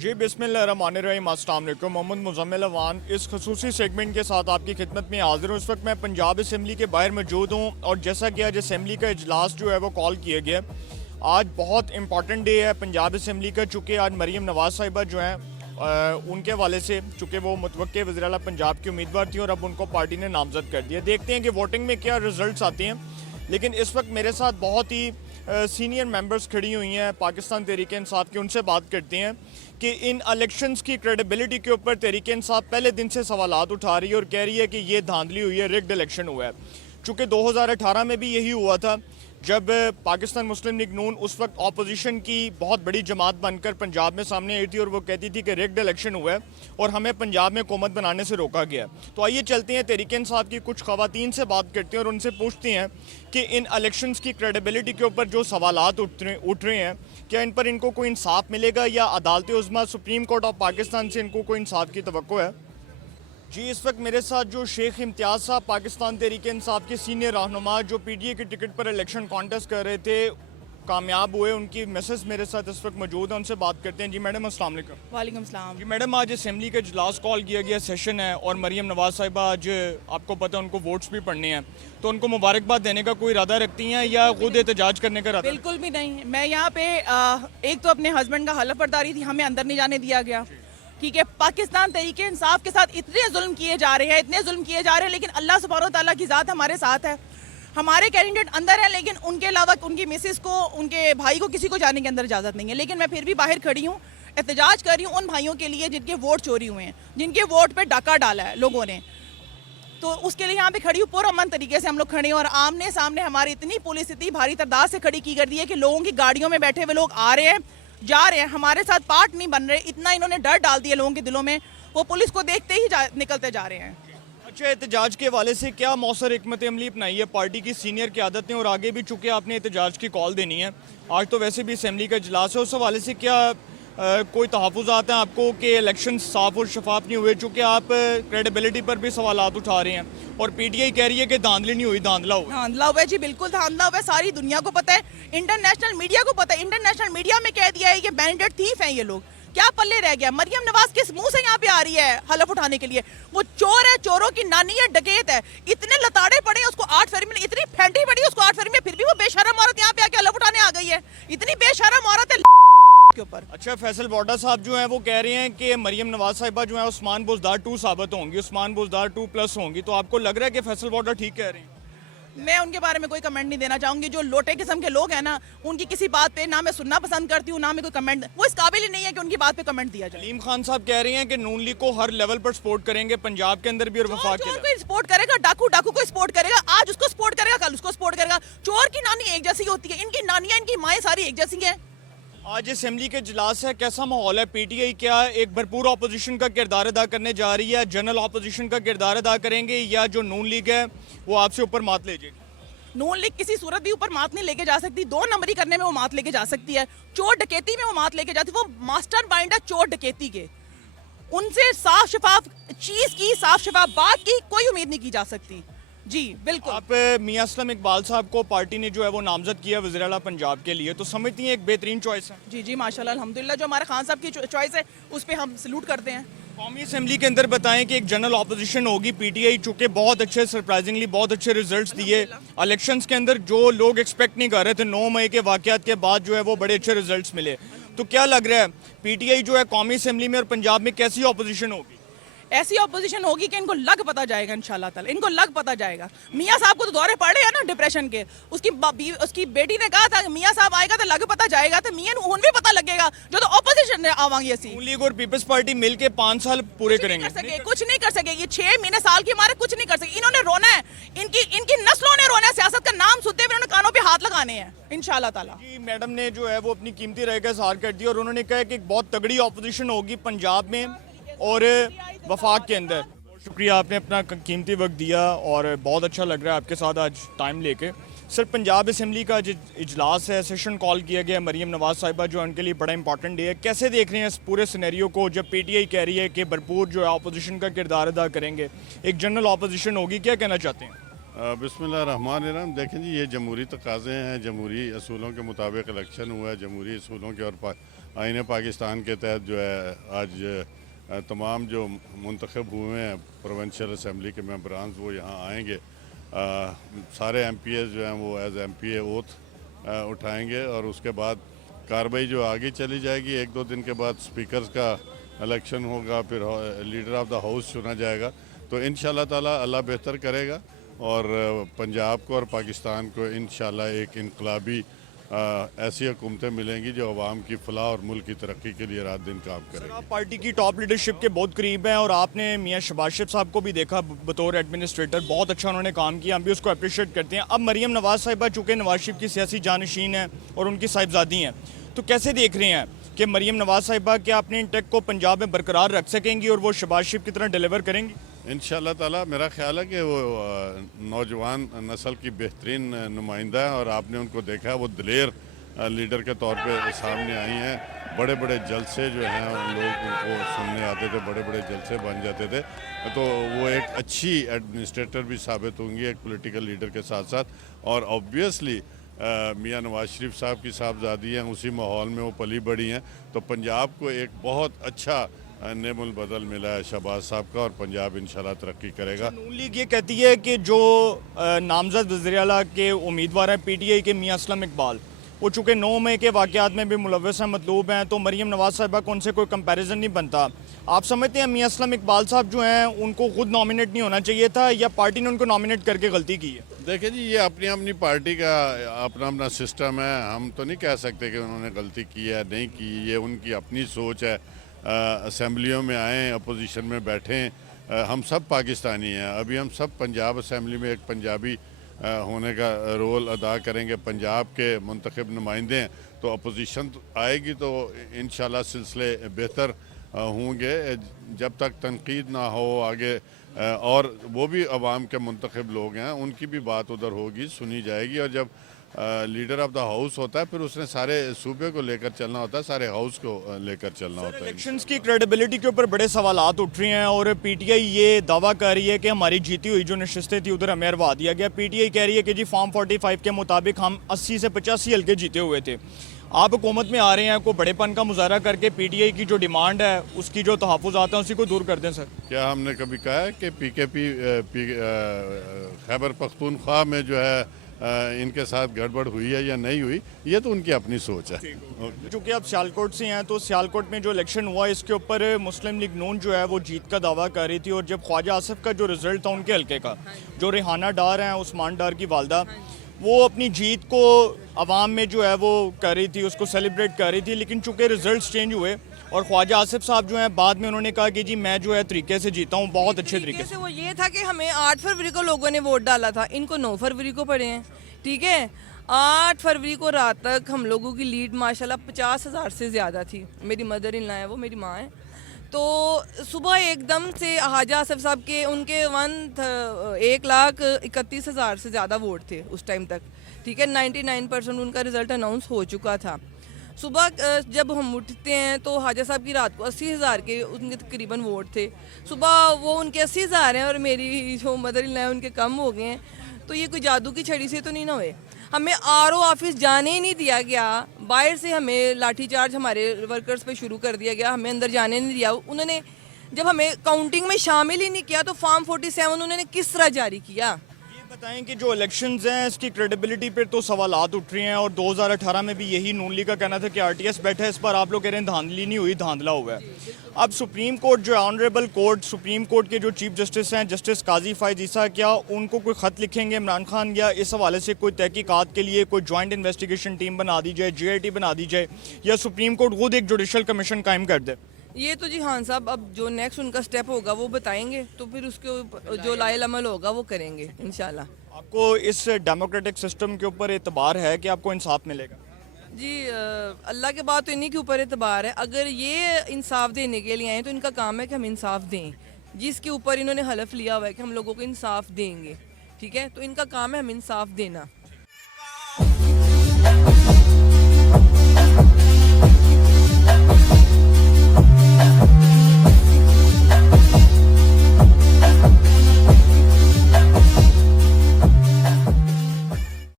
जी बिस्मिल्लाहिर्रहमानिर्रहीम, अस्सलाम वालेकुम। मोहम्मद मुज़म्मिल अवान इस खसूसी सेगमेंट के साथ आपकी खिदमत में हाजिर हूँ। इस वक्त मैं पंजाब असम्बली के बाहर मौजूद हूँ और जैसा कि आज असम्बली का इजलास जो है वो कॉल किया गया। आज बहुत इंपॉर्टेंट डे है पंजाब असम्बली का, चूँकि आज मरीम नवाज़ साहिबा जो हैं उनके हवाले से, चूँकि वो मुतवक्के वज़ीर आला पंजाब की उम्मीदवार थी और अब उनको पार्टी ने नामज़द कर दिया। देखते हैं कि वोटिंग में क्या रिजल्ट आते हैं। लेकिन इस वक्त मेरे साथ बहुत ही सीनियर मेंबर्स खड़ी हुई हैं पाकिस्तान तहरीक इंसाफ की। उनसे बात करते हैं कि इन इलेक्शंस की क्रेडिबिलिटी के ऊपर तहरीक इंसाफ पहले दिन से सवालात उठा रही है और कह रही है कि ये धांधली हुई है, रिग्ड इलेक्शन हुआ है। चूँकि 2018 में भी यही हुआ था, जब पाकिस्तान मुस्लिम लीग नून उस वक्त अपोजिशन की बहुत बड़ी जमात बनकर पंजाब में सामने आई थी और वो कहती थी कि रिग्ड इलेक्शन हुआ है और हमें पंजाब में हुकूमत बनाने से रोका गया। तो आइए चलते हैं तहरीक इंसाफ की कुछ खवातीन से बात करते हैं और उनसे पूछते हैं कि इन इलेक्शंस की क्रेडिबिलिटी के ऊपर जो सवालात उठ रहे हैं, क्या इन पर इनको कोई इंसाफ मिलेगा या अदालत उज़्मा सुप्रीम कोर्ट ऑफ पाकिस्तान से इनको कोई इंसाफ की तवक्को है। जी इस वक्त मेरे साथ जो शेख इम्तियाज़ साहब पाकिस्तान तहरीक इंसाफ के सीनियर रहनुमा जो पीटीए की टिकट पर इलेक्शन कॉन्टेस्ट कर रहे थे, कामयाब हुए, उनकी मैसेज मेरे साथ इस वक्त मौजूद है। उनसे बात करते हैं। जी मैडम अस्सलाम वालेकुम। वालेकुम सलाम। जी मैडम, आज असेंबली का इजलास कॉल किया गया, सेशन है और मरीम नवाज़ साहिबा आज आपको पता है उनको वोट्स भी पढ़ने हैं, तो उनको मुबारकबाद देने का कोई इरादा रखती हैं या खुद एहतजाज करने का इरादा? बिल्कुल भी नहीं। मैं यहाँ पे एक तो अपने हस्बैंड का हलफ बर्दारी थी, हमें अंदर नहीं जाने दिया गया। ठीक है, पाकिस्तान तहरीक इंसाफ के साथ इतने जुल्म किए जा रहे हैं, इतने जुल्म किए जा रहे हैं, लेकिन अल्लाह सुब्हानो तआला की ज़ात हमारे साथ है। हमारे कैंडिडेट अंदर है, लेकिन उनके अलावा उनकी मिसेस को, उनके भाई को, किसी को जाने के अंदर इजाज़त नहीं है। लेकिन मैं फिर भी बाहर खड़ी हूँ, एहतजाज कर रही हूँ उन भाइयों के लिए जिनके वोट चोरी हुए हैं, जिनके वोट पे डाका डाला है लोगों ने। तो उसके लिए यहाँ पे खड़ी हूँ, पुरअमन तरीके से हम लोग खड़े हैं और आमने सामने हमारी इतनी पुलिस इतनी भारी तादाद से खड़ी की कर दी है कि लोगों की गाड़ियों में बैठे हुए लोग आ रहे हैं, जा रहे हैं, हमारे साथ पार्ट नहीं बन रहे। इतना इन्होंने डर डाल दिया लोगों के दिलों में, वो पुलिस को देखते ही निकलते जा रहे हैं। अच्छा, एहतजाज के हवाले से क्या मौसर हिकमत अमली अपनाई है पार्टी की सीनियर क़यादत ने, और आगे भी चूँकि आपने एहतजाज की कॉल देनी है, आज तो वैसे भी असम्बली का इजलास है, उस हवाले से क्या कोई तहफ़्फ़ुज़ात हैं आपको कि इलेक्शन साफ और शफाफ नहीं हुए? चूँकि आप क्रेडिबिलिटी पर भी सवालात उठा रहे हैं और पीटीआई कह रही है कि धांधली नहीं हुई, धांधला हुआ। धांधला हुआ है जी, बिल्कुल धांधला हुआ है। सारी दुनिया को पता है, इंटरनेशनल मीडिया को पता है। इंटरनेशनल मीडिया में कह दिया है कि मैंडेट थीफ हैं ये लोग। क्या पल्ले रह गया? मरियम नवाज किस मुंह से यहाँ पे आ रही है हलफ उठाने के लिए? वो चोर है, चोरों की नानी है, डकैत है। इतने लताड़े पड़े उसको 8 फरवरी में, इतनी फेंटी पड़ी उसको 8 फरवरी में, फिर भी वो बेशरम औरत यहाँ पे आके हलफ उठाने आ गई है। इतनी बेशरम औरत है के ऊपर। अच्छा, फैसल बॉडा साहब जो हैं वो कह रहे हैं कि मरियम नवाज साहिबा जो है उस्मान बुज़दार 2 साबित होंगी, उस्मान बुज़दार 2+ होंगी। तो आपको लग रहा है कि फैसल बॉडा ठीक कह रहे हैं? मैं उनके बारे में कोई कमेंट नहीं देना चाहूंगी। जो लोटे किस्म के लोग हैं ना, उनकी किसी बात पे ना मैं सुनना पसंद करती हूँ, ना मैं कोई कमेंट, वो इस काबिल ही नहीं है कि उनकी बात पे कमेंट दिया जाए। सलीम खान साहब कह रहे हैं कि नून लीग को हर लेवल पर सपोर्ट करेंगे, पंजाब के अंदर भी और वफाक के अंदर। सपोर्ट करेगा, डाकू डाकू को सपोर्ट करेगा, आज उसको सपोर्ट करेगा, कल उसको सपोर्ट करेगा। चोर की नानी एक जैसी होती है, इनकी नानियां, इनकी माएँ सारी एक जैसी हैं। आज असेंबली के इजलास है, कैसा माहौल है? पीटीआई क्या एक भरपूर अपोजिशन का किरदार अदा करने जा रही है, जनरल अपोजिशन का किरदार अदा करेंगे, या जो नून लीग है वो आपसे ऊपर मात ले जाएगी? नून लीग किसी सूरत भी ऊपर मात नहीं लेके जा सकती। 2 नंबरी करने में वो मात लेके जा सकती है, चोर डकैती में वो मात लेके जाती है। वो मास्टर माइंड है चोर डकैती के। उनसे साफ शफाफ चीज की, साफ शफाफ बात की कोई उम्मीद नहीं की जा सकती। जी बिल्कुल। आप मियां असलम इकबाल साहब को पार्टी ने जो है वो नामजद किया वज़ीर आला पंजाब के लिए, तो समझती हैं एक बेहतरीन चॉइस है? जी जी माशाल्लाह अल्हम्दुलिल्लाह, जो हमारे खान साहब की चॉइस है उस पर हम सल्यूट करते हैं। कौमी असेंबली के अंदर बताएं कि एक जनरल अपोजिशन होगी पीटीआई, चूँकि बहुत अच्छे, सरप्राइजिंगली बहुत अच्छे रिजल्ट्स दिए इलेक्शंस के अंदर, जो लोग एक्सपेक्ट नहीं कर रहे थे। 9 मई के वाक़यात के बाद जो है वो बड़े अच्छे रिजल्ट्स मिले। तो क्या लग रहा है पीटीआई जो है कौमी असेंबली में और पंजाब में कैसी अपोजिशन होगी? ऐसी ऑपोजिशन होगी कि इनको लग पता जाएगा, इंशाल्लाह ताला इनको लग पता जाएगा। मियाँ साहब को तो दौरे पड़े हैं ना डिप्रेशन के, उसकी बेटी ने कहा था मियाँ साहब आएगा तो लग पता जाएगा, तो मियाँ उन भी पता लगेगा जो तो ऑपोजिशन ने आवांगी। ऐसी नून लीग और पीपल्स पार्टी मिलके 5 साल पूरे करेंगे, कुछ नहीं कर सके। ये 6 महीने साल की हमारे कुछ नहीं कर सके। इन्होंने रोना है, इनकी नस्लों ने रोना है। सियासत का नाम सुनते हुए इन्होंने कानों पे हाथ लगाने हैं इंशाल्लाह ताला। जी मैडम ने जो है वो अपनी कीमती राय का इज़हार कर दिया और उन्होंने कहा कि एक बहुत तगड़ी ऑपोजिशन होगी पंजाब में और वफाक के अंदर। शुक्रिया, आपने अपना कीमती वक्त दिया और बहुत अच्छा लग रहा है आपके साथ आज टाइम लेके। सर, पंजाब असम्बली का जो इजलास है, सेशन कॉल किया गया, मरीम नवाज़ साहिबा जो उनके लिए बड़ा इंपॉर्टेंट डे है, कैसे देख रहे हैं इस पूरे सिनेरियो को जब पीटीआई कह रही है कि भरपूर जो है अपोजिशन का किरदार अदा करेंगे, एक जनरल अपोजिशन होगी, क्या कहना चाहते हैं? बिस्मिल्लाहिर्रहमानिर्रहीम। देखें जी, ये जमहूरी तकाज़े हैं, जमहूरी असूलों के मुताबिक इलेक्शन हुआ है, जमहूरी असूलों के और आईन पाकिस्तान के तहत जो है आज तमाम जो मुंतखब हुए हैं प्रोविंशियल असम्बली के मेंबरान वो यहाँ आएंगे। सारे MPs जो हैं वो एज MPA ओथ उठाएंगे और उसके बाद कार्रवाई जो आगे चली जाएगी। 1-2 दिन के बाद स्पीकर्स का इलेक्शन होगा, फिर लीडर ऑफ द हाउस चुना जाएगा। तो इंशाल्लाह ताला अल्लाह बेहतर करेगा और पंजाब को और पाकिस्तान को इंशाल्लाह एक इनकलाबी ऐसी हुकूमतें मिलेंगी जो अवाम की फलाह और मुल्क की तरक्की के लिए रात दिन काम करेंगी। आप पार्टी की टॉप लीडरशिप के बहुत करीब हैं और आपने मियां शहबाज शरीफ साहब को भी देखा बतौर एडमिनिस्ट्रेटर, बहुत अच्छा उन्होंने काम किया, हम भी उसको अप्रिशिएट करते हैं। अब मरीम नवाज साहिबा चूँकि नवाज शरीफ की सियासी जानशीन हैं और उनकी साहिबजादी हैं, तो कैसे देख रहे हैं कि मरीम नवाज साहिबा क्या अपने इंटेक को पंजाब में बरकरार रख सकेंगी और वो शहबाज शरीफ की तरह डिलीवर करेंगी? इंशाल्लाह ताला मेरा ख्याल है कि वो नौजवान नस्ल की बेहतरीन नुमाइंदा है और आपने उनको देखा है, वो दिलेर लीडर के तौर पे सामने आई हैं। बड़े बड़े जलसे जो हैं लोग उनको सुनने आते थे, बड़े बड़े जलसे बन जाते थे। तो वो एक अच्छी एडमिनिस्ट्रेटर भी साबित होंगी एक पॉलिटिकल लीडर के साथ साथ। और ऑब्वियसली मियां नवाज शरीफ साहब की साहबजादी हैं, उसी माहौल में वो पली बड़ी हैं। तो पंजाब को एक बहुत अच्छा नेमुल बदल मिला है शहबाज साहब का और पंजाब इंशाल्लाह तरक्की करेगा। नून लीग ये कहती है कि जो नामजद वज़ीर आला के उम्मीदवार हैं PTI के मियां असलम इकबाल, वो चूँकि 9 मई के वाक़यात में भी मुलव्वस हैं, मतलूब हैं, तो मरीम नवाज साहिबा को उनसे कोई कंपैरिजन नहीं बनता। आप समझते हैं मियां असलम इकबाल साहब जो हैं उनको खुद नॉमिनेट नहीं होना चाहिए था या पार्टी ने उनको नॉमिनेट करके गलती की है? देखिए जी, ये अपनी अपनी पार्टी का अपना अपना सिस्टम है। हम तो नहीं कह सकते कि उन्होंने गलती की है नहीं की, ये उनकी अपनी सोच है। असम्बलियों में आएँ, अपोजिशन में बैठें, हम सब पाकिस्तानी हैं। अभी हम सब पंजाब असम्बली में एक पंजाबी होने का रोल अदा करेंगे। पंजाब के मुंतखब नुमाइंदे हैं, तो अपोजिशन आएगी तो इंशाल्लाह सिलसिले बेहतर होंगे। जब तक तनकीद ना हो आगे और वो भी अवाम के मुंतखब लोग हैं, उनकी भी बात उधर होगी, सुनी जाएगी। और जब लीडर ऑफ द हाउस होता है फिर उसने सारे सूबे को लेकर चलना होता है, सारे हाउस को लेकर चलना होता है। इलेक्शंस की क्रेडिबिलिटी के ऊपर बड़े सवालात उठ रहे हैं और PTI ये दावा कर रही है कि हमारी जीती हुई जो नशस्तें थी उधर हमें हरवा दिया गया। PTI कह रही है कि जी फॉर्म 45 के मुताबिक हम 80 से 85 हल्के जीते हुए थे। आप हुकूमत में आ रहे हैं, को बड़ेपन का मुजाहरा करके PTI की जो डिमांड है उसकी जो तहफ़्फ़ुज़ात हैं उसी को दूर कर दें। सर, क्या हमने कभी कहा है कि PKP खैबर पख्तूनख्वा में जो है इनके साथ गड़बड़ हुई है या नहीं हुई? ये तो उनकी अपनी सोच है। चूँकि आप सियालकोट से हैं तो सियालकोट में जो इलेक्शन हुआ इसके ऊपर मुस्लिम लीग नून जो है वो जीत का दावा कर रही थी और जब ख्वाजा आसिफ का जो रिज़ल्ट था उनके हल्के का, जो रेहाना डार हैं उस्मान डार की वालदा, वो अपनी जीत को अवाम में जो है वो कर रही थी, उसको सेलिब्रेट कर रही थी। लेकिन चूँकि रिजल्ट चेंज हुए और ख्वाजा आसिफ साहब जो हैं बाद में उन्होंने कहा कि जी मैं जो है तरीके से जीता हूँ, बहुत अच्छे तरीके से। वो ये था कि हमें 8 फरवरी को लोगों ने वोट डाला था, इनको 9 फरवरी को पड़े हैं। ठीक है, 8 फरवरी को रात तक हम लोगों की लीड माशाल्लाह 50,000 से ज़्यादा थी। मेरी मदर इन लॉ है, वो मेरी माँ है। तो सुबह एकदम से हाजा आसिफ साहब के उनके 1,31,000 से ज़्यादा वोट थे उस टाइम तक। ठीक है, 99% उनका रिज़ल्ट अनाउंस हो चुका था। सुबह जब हम उठते हैं तो हाजा साहब की रात को 80,000 के उनके तकरीबन वोट थे। सुबह वो उनके 80,000 हैं और मेरी जो मदर इन लॉ है उनके कम हो गए हैं। तो ये कोई जादू की छड़ी से तो नहीं ना हुए। हमें RO ऑफिस जाने ही नहीं दिया गया, बाहर से हमें लाठीचार्ज हमारे वर्कर्स पे शुरू कर दिया गया, हमें अंदर जाने नहीं दिया। उन्होंने जब हमें काउंटिंग में शामिल ही नहीं किया तो फॉर्म 47 उन्होंने किस तरह जारी किया? बताएं कि जो इलेक्शंस हैं इसकी क्रेडिबिलिटी पर तो सवालात उठ रहे हैं और 2018 में भी यही नून लीग का कहना था कि RTS बैठा है, इस पर आप लोग कह रहे हैं धांधली नहीं हुई, धांधला हुआ है। अब सुप्रीम कोर्ट जो ऑनरेबल कोर्ट, सुप्रीम कोर्ट के जो चीफ जस्टिस हैं जस्टिस काजी फायद ईसा, क्या उनको कोई ख़त लिखेंगे इमरान खान या इस हवाले से कोई तहकीकात के लिए कोई जॉइंट इन्वेस्टिगेशन टीम बना दी जाए, JIT बना दी जाए, या सुप्रीम कोर्ट खुद एक जुडिशल कमीशन कायम कर दे? ये तो जी खान साहब अब जो नेक्स्ट उनका स्टेप होगा वो बताएंगे, तो फिर उसके जो लायल अमल होगा वो करेंगे इंशाल्लाह। आपको इस डेमोक्रेटिक सिस्टम के ऊपर एतबार है कि आपको इंसाफ मिलेगा? जी अल्लाह के बाद तो इन्हीं के ऊपर एतबार है। अगर ये इंसाफ देने के लिए आए तो इनका काम है कि हम इंसाफ दें, जिसके ऊपर इन्होंने हलफ लिया हुआ है कि हम लोगों को इंसाफ देंगे। ठीक है, तो इनका काम है हम इंसाफ देना।